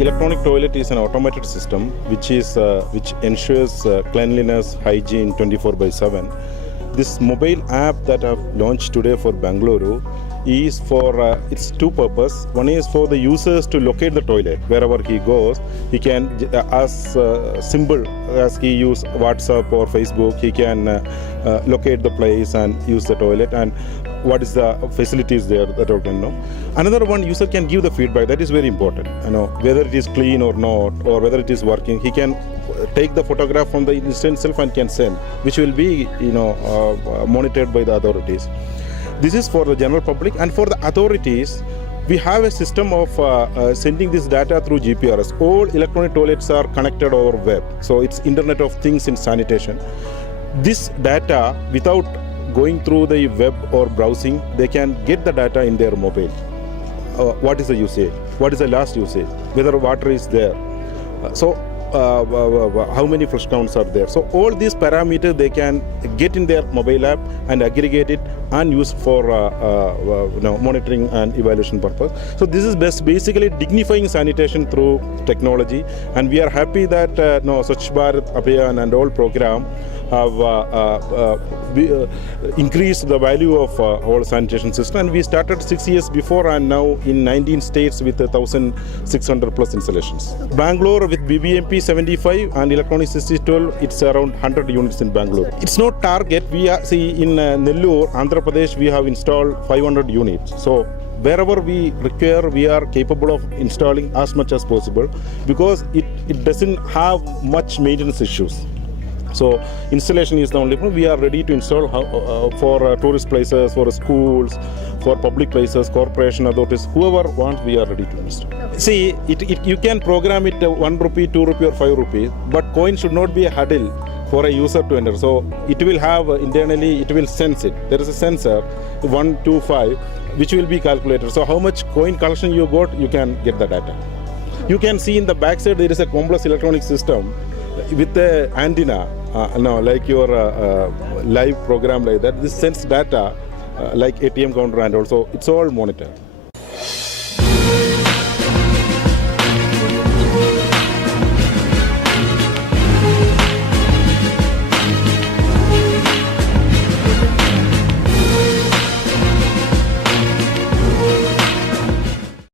electronic toilet is an automated system which ensures cleanliness, hygiene 24/7. This mobile app that I've launched today for Bangalore is for its two purpose. One is for the users to locate the toilet wherever he goes. He can, as simple as he use WhatsApp or Facebook, he can locate the place and use the toilet and what is the facilities there that I can know. Another one, user can give the feedback. That is very important. Whether it is clean or not, or whether it is working. He can take the photograph from the instant itself and can send, which will be monitored by the authorities. This is for the general public, and for the authorities, we have a system of sending this data through GPRS. All electronic toilets are connected over web, so it's Internet of Things in sanitation. This data, without going through the web or browsing, they can get the data in their mobile. What is the usage? What is the last usage? Whether water is there. How many flush counts are there? So all these parameters they can get in their mobile app and aggregate it and use for monitoring and evaluation purpose. So this is basically dignifying sanitation through technology, and we are happy that Swachh Bharat Abhiyan and all program have increased the value of whole sanitation system. And we started 6 years before, and now in 19 states with 1,600 plus installations. Bangalore with BBMP 75 and electronic system 12, it's around 100 units in Bangalore. It's not target. We are in Nellore, Andhra Pradesh, we have installed 500 units. So wherever we require, we are capable of installing as much as possible because it doesn't have much maintenance issues. So installation is the only problem. We are ready to install for tourist places, for schools, for public places, corporation authorities, whoever wants, we are ready to install. See, you can program it 1 rupee, 2 rupee or 5 rupees, but coin should not be a hurdle for a user to enter. So it will have internally, it will sense it. There is a sensor, 1, 2, 5, which will be calculated. So how much coin collection you got, you can get the data. You can see in the backside there is a complex electronic system with the antenna, like your live program like that. This sends data like ATM counter and also it's all monitored.